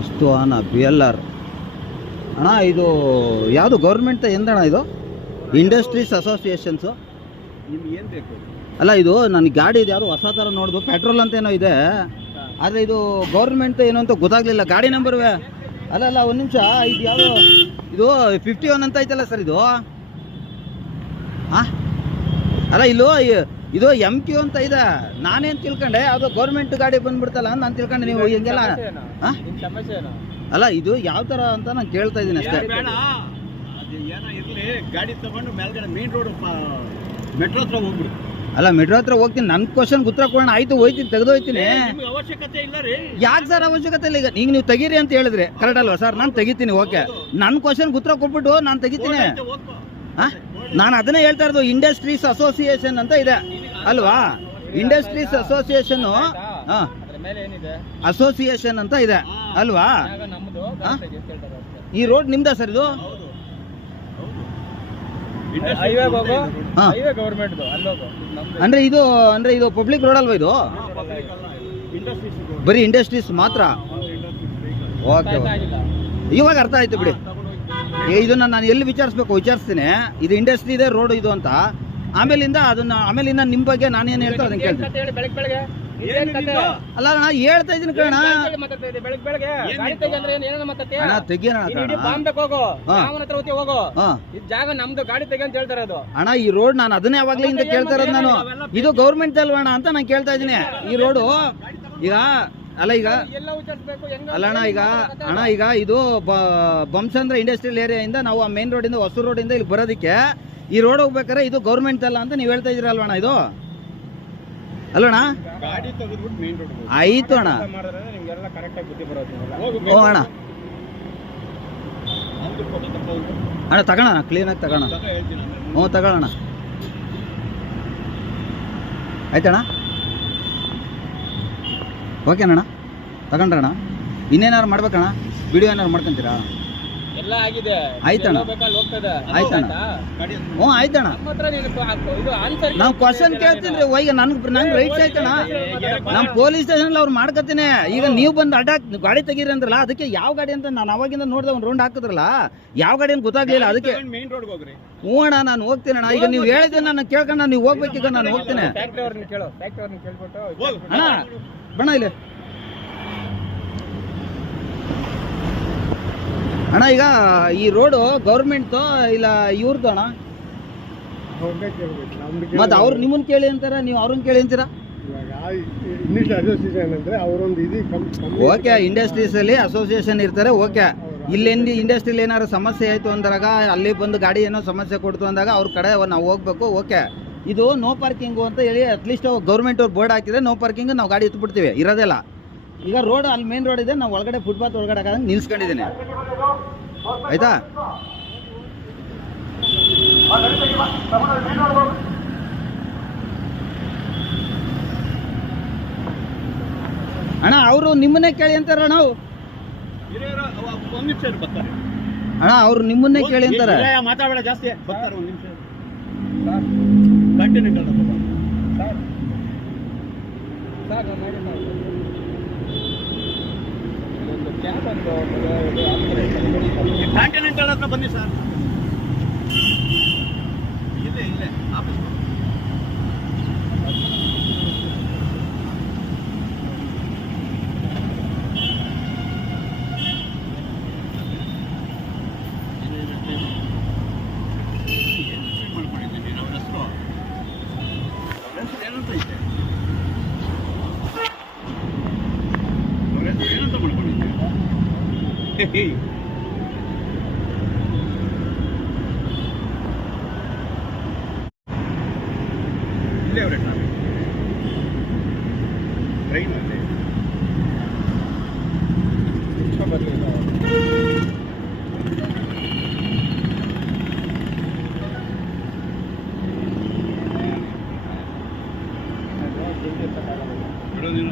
ಎಷ್ಟು ಅಣ್ಣ BLR ಅಣ್ಣ ಇದು ಯಾವುದು ಗೌರ್ಮೆಂಟ್ ಎಂದಣ್ಣ ಇದು ಇಂಡಸ್ಟ್ರೀಸ್ ಅಸೋಸಿಯೇಷನ್ಸು ನಿಮ್ಗೆ ಏನು ಬೇಕು? ಅಲ್ಲ ಇದು ನನಗೆ ಗಾಡಿ ಇದು ಯಾವುದು ಹೊಸ ಥರ ನೋಡ್ದು ಪೆಟ್ರೋಲ್ ಅಂತ ಏನೋ ಇದೆ, ಆದರೆ ಇದು ಗೌರ್ಮೆಂಟ್ ಏನು ಅಂತ ಗೊತ್ತಾಗಲಿಲ್ಲ. ಗಾಡಿ ನಂಬರ್ವೇ ಅಲ್ಲ ಒಂದು ನಿಮಿಷ, ಇದು ಯಾವುದು ಇದು 51 ಅಂತ ಐತಲ್ಲ ಸರ್ ಇದು? ಹಾಂ ಅಲ್ಲ ಇದು MQ ಅಂತ ಇದೆ. ನಾನೇನು ತಿಳ್ಕೊಂಡೆ ಅದು ಗೌರ್ಮೆಂಟ್ ಗಾಡಿ ಬಂದ್ಬಿಡ್ತಲ್ಲ ನಾನು ತಿಳ್ಕೊಂಡೆ. ನೀವು ಹಿಂಗೆಲ್ಲ ಹಾಂ ಅಲ್ಲ ಇದು ಯಾವ ಥರ ಅಂತ ನಾನು ಕೇಳ್ತಾ ಇದ್ದೀನಿ ಅಷ್ಟೇ. ಬೇಡ, ಅದು ಏನೋ ಇರಲಿ, ಗಾಡಿ ತಗೊಂಡು ಮೇಲ್ಗಡೆ ಮೇನ್ ರೋಡ್ ಮೆಟ್ರೋ ಹತ್ರ ಹೋಗ್ಬಿಡಿ. ಅಲ್ಲ ಮೆಟ್ರೋ ಹತ್ರ ಹೋಗ್ತೀನಿ, ನನ್ನ ಕ್ವಶನ್ ಉತ್ತರ ಕೊಡೋಣ. ಆಯ್ತು ಹೋಯ್ತೀನಿ, ತೆಗೆದು ಹೋಯ್ತೀನಿ. ನಿಮ್ಗೆ ಅವಶ್ಯಕತೆ ಇಲ್ಲ ರೀ. ಯಾಕೆ ಸರ್ ಅವಶ್ಯಕತೆ ಇಲ್ಲ? ಈಗ ನೀವು ತೆಗೀರಿ ಅಂತ ಹೇಳಿದ್ರೆ ಕರೆಕ್ಟ್ ಅಲ್ವಾ ಸರ್? ನಾನು ತೆಗಿತೀನಿ, ಓಕೆ. ನನ್ನ ಕ್ವಶನ್ ಉತ್ತರ ಕೊಟ್ಬಿಟ್ಟು ನಾನು ತೆಗಿತೀನಿ. ಹಾಂ ನಾನು ಅದನ್ನೇ ಹೇಳ್ತಾ ಇರೋದು. ಇಂಡಸ್ಟ್ರೀಸ್ ಅಸೋಸಿಯೇಷನ್ ಅಂತ ಇದೆ ಅಲ್ವಾ? ಇಂಡಸ್ಟ್ರೀಸ್ ಅಸೋಸಿಯೇಷನ್ ಅಸೋಸಿಯೇಷನ್ ಅಂತ ಇದೆ ಅಲ್ವಾ? ಈ ರೋಡ್ ನಿಮ್ದಾ ಸರ್ ಇದು? ಅಂದ್ರೆ ಇದು ಪಬ್ಲಿಕ್ ರೋಡ್ ಅಲ್ವಾ ಇದು? ಬರೀ ಇಂಡಸ್ಟ್ರೀಸ್ ಮಾತ್ರ? ಓಕೆ, ಇವಾಗ ಅರ್ಥ ಆಯ್ತು ಬಿಡಿ. ಇದನ್ನ ನಾನು ಎಲ್ಲಿ ವಿಚಾರಿಸ್ತೀನಿ. ಇದು ಇಂಡಸ್ಟ್ರಿ ಇದೆ ರೋಡ್ ಇದು ಅಂತ. ಆಮೇಲಿಂದ ನಿಮ್ಮ ಬಗ್ಗೆ ನಾನೇನು ಹೇಳ್ತಾ ಅದನ್ನ ಕೇಳ್ತೀನಿ. ಅಲ್ಲ ನಾ ಹೇಳ್ತಾ ಇದ್ದೀನಿ ಕಣ. ಅಣ್ಣ ಈ ರೋಡ್ ನಾನು ಅದನ್ನೇ ಯಾವಾಗ್ಲಿಂದ ಕೇಳ್ತಾ ಇರೋದು ನಾನು. ಇದು ಗೌರ್ಮೆಂಟ್ ಅಲ್ವಣ ಅಂತ ನಾನು ಕೇಳ್ತಾ ಇದ್ದೀನಿ. ಈ ರೋಡು ಈಗ ಈಗ ಇದು ಬೊಮ್ಮಸಂದ್ರ ಇಂಡಸ್ಟ್ರಿಯಲ್ ಏರಿಯಾದಿಂದ ನಾವು ಆ ಮೇನ್ ರೋಡಿಂದ ಹೊಸೂರು ರೋಡಿಂದ ಇಲ್ಲಿ ಬರೋದಕ್ಕೆ ಈ ರೋಡ್ ಹೋಗ್ಬೇಕಾರೆ ಇದು ಗೌರ್ಮೆಂಟ್ ಅಲ್ಲ ಅಂತ ನೀವು ಹೇಳ್ತಾ ಇದ್ದೀರ ಅಲ್ವಣ? ಇದು ಅಲ್ಲಣ್ಣ? ಆಯ್ತು ಅಣ್ಣ. ಓ ಅಣ್ಣ ತಗೋಣ, ಕ್ಲೀನಾಗಿ ತಗೋಣ. ಹ್ಞೂ ತಗೊಳ್ಳೋಣ. ಆಯ್ತಣ್ಣ, ಓಕೆನಣ್ಣ, ತಗೊಂಡ್ರಣ್ಣ. ಇನ್ನೇನಾರು ಮಾಡ್ಬೇಕಣ್ಣ? ವಿಡಿಯೋ ಏನಾರು ಮಾಡ್ಕೊಂತೀರಾ? ಎಲ್ಲ ಆಗಿದೆ. ಆಯ್ತಣ್ಣ, ಆಯ್ತಣ್ಣ. ಹ್ಞೂ ಆಯ್ತಣ್ಣ. ನಾವು ಕ್ವಶನ್ ಕೇಳ್ತೀನಿ ರೀ. ಈಗ ನಂಗೆ ರೈಟ್ಸ್ ಆಯ್ತಣ್ಣ. ನಮ್ಮ ಪೊಲೀಸ್ ಸ್ಟೇಷನ್ ಅವ್ರು ಮಾಡ್ಕೊತೀನಿ. ಈಗ ನೀವು ಬಂದು ಅಡ್ಡಾಕ್ ಗಾಡಿ ತೆಗೀರಿ ಅಂದ್ರಲ್ಲ, ಅದಕ್ಕೆ ಯಾವ ಗಾಡಿ ಅಂತ ನಾನು ಅವಾಗಿಂದ ನೋಡಿದೆ. ಒಂದು ರೌಂಡ್ ಹಾಕಿದ್ರಲ್ಲ, ಯಾವ ಗಾಡಿ ಅಂತ ಗೊತ್ತಾಗ್ಲಿಲ್ಲ. ಅದಕ್ಕೆ ಹ್ಞೂ ಅಣ್ಣ ನಾನು ಹೋಗ್ತೀನಿ ಅಣ್ಣ. ಈಗ ನೀವು ಹೇಳಿದ್ರೆ ನಾನು ಕೇಳ್ಕೊಂಡು ನೀವು ಹೋಗ್ಬೇಕೀಗ. ನಾನು ಹೋಗ್ತೀನಿ ಅಣ್ಣ. ಬಣ್ಣ ಇಲ್ಲಿ ಅಣ್ಣ. ಈಗ ಈ ರೋಡು ಗೌರ್ಮೆಂಟ್ದು ಇಲ್ಲ ಇವ್ರದ್ದು ಅಣ್ಣ? ಮತ್ತೆ ಅವ್ರು ನಿಮ್ಮನ್ನ ಕೇಳಿ ಅಂತಾರ, ನೀವು ಅವ್ರನ್ನ ಕೇಳಿ ಅಂತೀರಾ? ಓಕೆ, ಇಂಡಸ್ಟ್ರೀಸ್ ಅಲ್ಲಿ ಅಸೋಸಿಯೇಷನ್ ಇರ್ತಾರೆ. ಓಕೆ, ಇಲ್ಲೆಂದು ಇಂಡಸ್ಟ್ರಿಯಲ್ಲಿ ಏನಾದ್ರು ಸಮಸ್ಯೆ ಆಯಿತು ಅಂದಾಗ, ಅಲ್ಲಿ ಬಂದು ಗಾಡಿ ಏನೋ ಸಮಸ್ಯೆ ಕೊಡ್ತು ಅಂದಾಗ ಅವ್ರ ಕಡೆ ನಾವು ಹೋಗ್ಬೇಕು. ಓಕೆ, ಇದು ನೋ ಪಾರ್ಕಿಂಗು ಅಂತ ಹೇಳಿ ಅಟ್ಲೀಸ್ಟ್ ಗೌರ್ಮೆಂಟ್ ಅವ್ರು ಬೋರ್ಡ್ ಹಾಕಿದ್ರೆ ನೋ ಪಾರ್ಕಿಂಗ್ ನಾವು ಗಾಡಿ ಎತ್ಬಿಡ್ತೀವಿ, ಇರೋದಿಲ್ಲ. ಈಗ ರೋಡ್ ಅಲ್ಲಿ ಮೇನ್ ರೋಡ್ ಇದೆ, ನಾವು ಒಳಗಡೆ ಫುಟ್ಪಾತ್ ಒಳಗಡೆ ಹಾಕಂಗೆ ನಿಲ್ಸ್ಕೊಂಡಿದ್ದೀನಿ. ಆಯ್ತಾ? ಅಣ್ಣ ಅವರು ನಿಮ್ಮನ್ನೇ ಕೇಳಿ ಅಂತಾರ ಅಣ್ಣ. ಅಣ್ಣ ಅವ್ರು ನಿಮ್ಮನ್ನೇ ಕೇಳಿ ಅಂತಾರೆ. ಮಾತಾಡಬೇಡ ಜಾಸ್ತಿ. ಬರ್ತಾರೆ ಒಂದು ನಿಮಿಷ. ಕಾಂಟಿನೆಂಟಲ್ ಹತ್ರ ಬನ್ನಿ ಸರ್. ಇಲ್ಲೇ ಆಫೀಸ್. ಏನಂತ ಮಾಡ್ಕೊಂಡಿದ್ದೆ? ಇಲ್ಲೇ ಅವರೇ ಟ್ರೈನ್ ಅಲ್ಲೇ ಬಿಡೋದಿಲ್ಲ.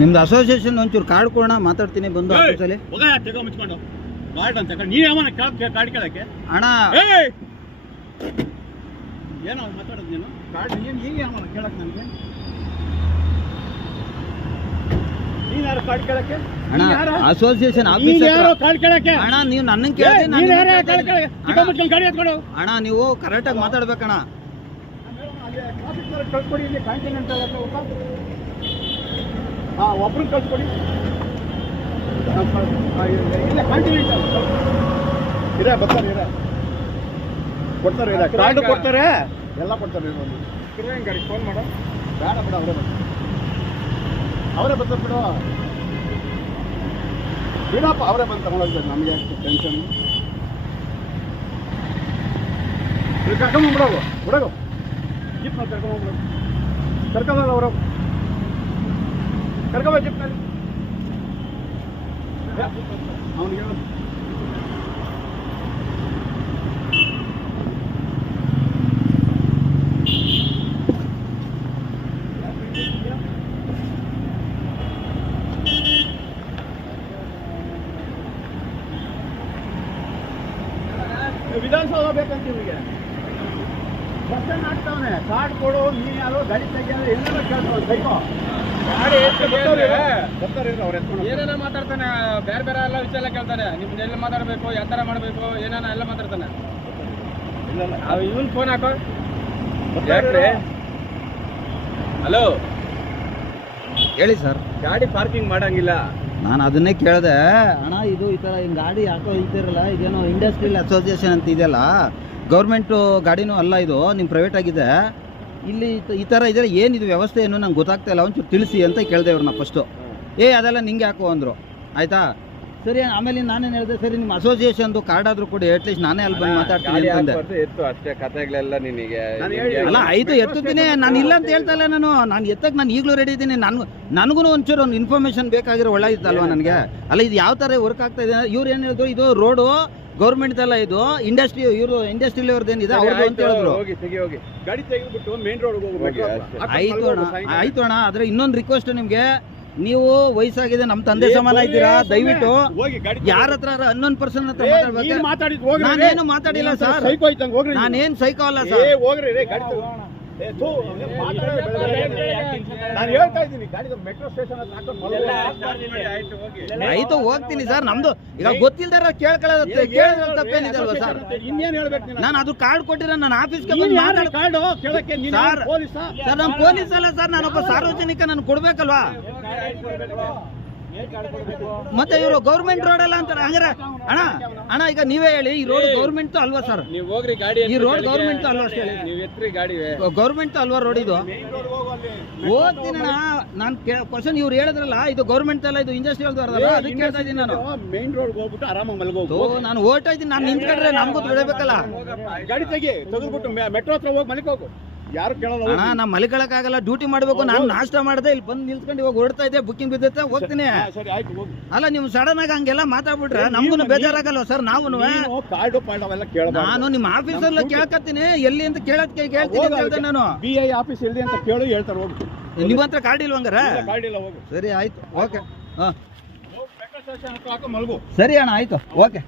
ನಿಮ್ದು ಅಸೋಸಿಯೇಷನ್ ಒಂಚೂರು ಕಾರ್ಡ್ ಕೊಡೋಣ, ಮಾತಾಡ್ತೀನಿ ಬಂದು ಆಫೀಸಲ್ಲಿ. ಮುಚ್ಕೊಂಡು ಕಾರ್ಡ್ ಅಂತ ನೀನ್ ಯಾವನ ಕಾರ್ಡ್ ಕೇಳಕ್ಕೆ ಅಣ್ಣ ಏನೋ ಮಾತಾಡೋದು ನೀನು ಕಾರ್ಡ್ ನೀನು ಈಗ ಯಾವನ ಕೇಳಕ್ ನನಗೆ ನೀನ್ ಯಾರು ಕಾರ್ಡ್ ಕೇಳಕ್ಕೆ ಅಣ್ಣ ಅಸೋಸಿಯೇಷನ್ ಕಾರ್ಡ್ ಕೇಳಕ್ಕೆ ಅಣ್ಣ ನೀವು ನನ್ನ ಅಣ್ಣ ನೀವು ಕರೆಕ್ಟ್ ಆಗಿ ಮಾತಾಡ್ಬೇಕಣ್ಣ ಕಳ್ಸ್ಕೊಡಿ ಇಲ್ಲಿ ಕಾಂಟಿನೆಂಟಲ್ ಒಬ್ರನ್ನ ಕಳ್ಸ್ಕೊಡಿ ಇಲ್ಲ ಕಾಂಟಿನೆಂಟಲ್ ಇರ ಬರ್ತಾರೆ ಕೊಡ್ತಾರೆ ಕಾರ್ಡು ಕೊಡ್ತಾರೆ ಎಲ್ಲ ಕೊಡ್ತಾರೆ ಗಾಡಿ ಫೋನ್ ಮಾಡು ಬೇಡ ಬಿಡ ಅವರೇ ಬರ್ತಾರೆ ಬಿಡು ಬಿಡಪ್ಪ ಅವರೇ ಬಂದು ತಗೊಂಡೋಗ್ತಾರೆ ನಮಗೆ ಟೆನ್ಷನ್ ಕರ್ಕೊಂಡ್ಬಿಡೋದು ಬಿಡೋದು ಜಿಪ್ ಕರ್ಕೊಂಡ್ಬಿಡೋದು ಕರ್ಕೊಂಡಲ್ಲ ಅವರು ಕರ್ಕೊಂಬ ಜಿಪ್ನಲ್ಲಿ ಅವನಿಗೆ ವಿಧಾನಸೌಧ ಬೇಕಂತ ಇವ್ರಿಗೆ ಬಸ್ ಸ್ಟ್ಯಾಂಡ್ ಆಗ್ತಾವನೆ ಕಾರ್ಡ್ ಕೊಡು ನೀನು ಯಾರು ಗಾಡಿ ತೆಗಿಯೋದು ಏನೇನೋ ಕೇಳ್ತಾವ ಸೈಕೋ ಏನೇನ ಮಾತಾಡ್ತಾನೆ ಬೇರೆ ಬೇರೆ ಎಲ್ಲ ವಿಷಯ ಎಲ್ಲ ಕೇಳ್ತಾನೆ ನಿಮ್ದು ಎಲ್ಲ ಮಾತಾಡ್ಬೇಕು ಯಾವ ಥರ ಮಾಡಬೇಕು ಏನೇನ ಎಲ್ಲ ಮಾತಾಡ್ತಾನೆ ಇವನ್ ಫೋನ್ ಹಾಕೋ ಹಲೋ ಹೇಳಿ ಸರ್ ಗಾಡಿ ಪಾರ್ಕಿಂಗ್ ಮಾಡಂಗಿಲ್ಲ ನಾನು ಅದನ್ನೇ ಕೇಳಿದೆ ಅಣ್ಣ ಇದು ಈ ಥರ ಹಿಂಗೆ ಗಾಡಿ ಯಾಕೋ ಇದ್ದೀರಲ್ಲ ಇದೇನೋ ಇಂಡಸ್ಟ್ರಿಯಲ್ ಅಸೋಸಿಯೇಷನ್ ಅಂತ ಇದೆಯಲ್ಲ ಗೌರ್ಮೆಂಟು ಗಾಡಿನೂ ಅಲ್ಲ ಇದು ನಿಮ್ಮ ಪ್ರೈವೇಟ್ ಆಗಿದೆ ಇಲ್ಲಿ ಈ ಥರ ಇದ್ರೆ ಏನಿದು ವ್ಯವಸ್ಥೆ ಏನು ನಂಗೆ ಗೊತ್ತಾಗ್ತಾ ಇಲ್ಲ ಒಂಚೂರು ತಿಳಿಸಿ ಅಂತ ಕೇಳಿದೆ ಇವ್ರನ್ನ ಫಸ್ಟು ಅದೆಲ್ಲ ನಿಂಗೆ ಯಾಕೋ ಅಂದರು ಆಯಿತಾ ಸರಿ ಆಮೇಲೆ ನಾನೇನು ಹೇಳಿದೆ ಸರಿ ನಿಮ್ಮ ಅಸೋಸಿಯೇಷನ್ದು ಕಾರ್ಡ್ ಆದರೂ ಕೊಡಿ ಅಟ್ಲೀಸ್ಟ್ ನಾನೇ ಅಲ್ಲಿ ಬಂದು ಮಾತಾಡ್ತೀನಿ ಅಂತಂದೆ ಎತ್ತು ಅಷ್ಟೇ ಕಥೆಗಳೆಲ್ಲ ನಿನಗೆ ಅಲ್ಲ ಆಯಿತು ಎತ್ತುತ್ತೀನಿ ನಾನು ಇಲ್ಲ ಅಂತ ಹೇಳ್ತಾ ಇಲ್ಲ ನಾನು ಎತ್ತಕ್ಕೆ ನಾನು ಈಗಲೂ ರೆಡಿ ಇದ್ದೀನಿ ನನಗೂ ಒಂಚೂರು ಒಂದು ಇನ್ಫಾರ್ಮೇಷನ್ ಬೇಕಾಗಿರೋ ಒಳ್ಳೆದಿತ್ತಲ್ವ ನನಗೆ ಅಲ್ಲ ಇದು ಯಾವ ಥರ ವರ್ಕ್ ಆಗ್ತಾ ಇದೆ ಇವ್ರು ಏನು ಹೇಳಿದ್ರು ಇದು ರೋಡು ಗೌರ್ಮೆಂಟ್ದಲ್ಲ ಇದು ಇಂಡಸ್ಟ್ರಿ ಇವರು ಇಂಡಸ್ಟ್ರಿಯಲ್ಲಿ ಅವ್ರದ್ದು ಏನಿದೆ ಅವ್ರದ್ದು ಅಂತ ಹೇಳಿದ್ರು ಹೋಗಿ ಗಾಡಿ ತೆಗೆದ್ಬಿಟ್ಟು ಮೇನ್ ರೋಡ್ ಆಯ್ತು ಅಣ್ಣ ಆದ್ರೆ ಇನ್ನೊಂದು ರಿಕ್ವೆಸ್ಟ್ ನಿಮ್ಗೆ ನೀವು ವಯಸ್ಸಾಗಿದೆ ನಮ್ಮ ತಂದೆ ಸಮಾನ ಇದ್ದೀರಾ ದಯವಿಟ್ಟು ಯಾರ ಹತ್ರ ಅನ್ನೊಂದು ಪರ್ಸನ್ ಹತ್ರ ಮಾತಾಡ್ಬೇಕು ನಾನೇನು ಮಾತಾಡಿಲ್ಲ ಸರ್ ನಾನೇನು ಸೈಕೋ ಅಲ್ಲ ಸರ್ ನಾನು ಹೇಳ್ತಾ ಇದ್ದೀನಿ ಗಾಡಿ ಮೆಟ್ರೋ ಸ್ಟೇಷನ್ ಆಯ್ತು ಹೋಗ್ತೀನಿ ಸರ್ ನಮ್ದು ಈಗ ಗೊತ್ತಿಲ್ದಾರ ಕೇಳಿದ್ರೆ ತಪ್ಪೇನಿದೆ ಅಲ್ವಾ ಸರ್ ಇನ್ನೇನು ಹೇಳ್ಬೇಕು ನಾನು ಅದು ಕಾರ್ಡ್ ಕೊಟ್ಟಿರೋ ನನ್ನ ಆಫೀಸ್ಗೆ ಕಾರ್ಡು ಕೇಳಕ್ಕೆ ಸರ್ ನಾನು ಪೊಲೀಸ್ ಅಲ್ಲ ಸರ್ ನಾನೊಬ್ಬ ಸಾರ್ವಜನಿಕ ನಾನು ಕೊಡ್ಬೇಕಲ್ವಾ ಮತ್ತೆ ಇವರು ಗೌರ್ಮೆಂಟ್ ರೋಡ್ ಅಲ್ಲ ಅಂತಾರೆ ಹಂಗಾರೆ ಅಣ್ಣ ಈಗ ನೀವೇ ಹೇಳಿ ಈ ರೋಡ್ ಗೌರ್ಮೆಂಟ್ ಅಲ್ವಾ ಸರ್ ನೀವು ಹೋಗ್ರಿ ಗಾಡಿ ಈ ರೋಡ್ ಗೌರ್ಮೆಂಟ್ ಅಲ್ವಾ ಅಷ್ಟೇ ನೀವು ಎತ್ರಿ ಗಾಡಿ ಗೌರ್ಮೆಂಟ್ ಅಲ್ವಾ ರೋಡ್ ಇದು ಹೋಗ್ತೀನಿ ನಾನು ಕ್ವಶನ್ ಇವ್ರು ಹೇಳಿದ್ರಲ್ಲ ಇದು ಗೌರ್ಮೆಂಟ್ ಅಲ್ಲ ಇದು ಇಂಡಸ್ಟ್ರಿಯಲ್ ಅದಕ್ಕೆ ಹೇಳ್ತಾ ಇದ್ದೀನಿ ನಾನು ಮೇನ್ ರೋಡ್ ಹೋಗ್ಬಿಟ್ಟು ಆರಾಮಾಗಿ ಮಲಗೋದು ನಾನು ಓಡ್ತಾ ಇದ್ದೀನಿ ನಾನು ನಿಂತ್ಕೊಂಡ್ರೆ ನಮ್ಗೂ ಬಿಡಬೇಕಲ್ಲ ಗಾಡಿ ತೆಗೆದ್ಬಿಟ್ಟು ಮೆಟ್ರೋ ಹತ್ರ ಹೋಗಿ ಮಲಗೋಗು ಯಾರು ಕೇಳಲ್ಲ ಅಣ್ಣ ನಾವು ಮಲಿಕೊಳಕ್ಕಾಗಲ್ಲ ಡ್ಯೂಟಿ ಮಾಡಬೇಕು ನಾನು ನಾಷ್ಟ ಮಾಡಿದೆ ಇಲ್ಲಿ ಬಂದು ನಿಲ್ಸ್ಕೊಂಡು ಇವಾಗ ಹೊರಡ್ತಾ ಇದ್ದೆ ಬುಕ್ಕಿಂಗ್ ಬಿದ್ದೈತೆ ಹೋಗ್ತೀನಿ ಸರಿ ಆಯ್ತು ಹೋಗು ಅಲ್ಲ ನೀವು ಸಡನ್ ಆಗಿ ಹಂಗೆಲ್ಲ ಮಾತಾಡ್ಬಿಟ್ರೆ ನಮ್ಗೂ ಬೇಜಾರಾಗಲ್ವ ಸರ್ ನಾವು ಕಾರ್ಡು ಪಾರ್ಡ್ ಅವೆಲ್ಲ ಕೇಳಬಾರ್ದು ನಾನು ನಿಮ್ಮ ಆಫೀಸಲ್ಲಿ ಕೇಳ್ಕತ್ತೀನಿ ಎಲ್ಲಿ ಅಂತ ಕೇಳ್ತೀನಿ ಅಂತ ಹೇಳ್ದೆ ನಾನು BI ಆಫೀಸ್ ಎಲ್ಲಿ ಅಂತ ಕೇಳು ಹೇಳ್ತಾರೆ ಹೋಗು ನಿಮ್ಮ ಹತ್ರ ಕಾರ್ಡ್ ಇಲ್ವಂಗಾರ ಕಾರ್ಡ್ ಇಲ್ಲ ಹೋಗು ಸರಿ ಆಯ್ತು ಓಕೆ ಹಾಂ ಮಲಗು ಸರಿ ಅಣ್ಣ ಆಯ್ತು ಓಕೆ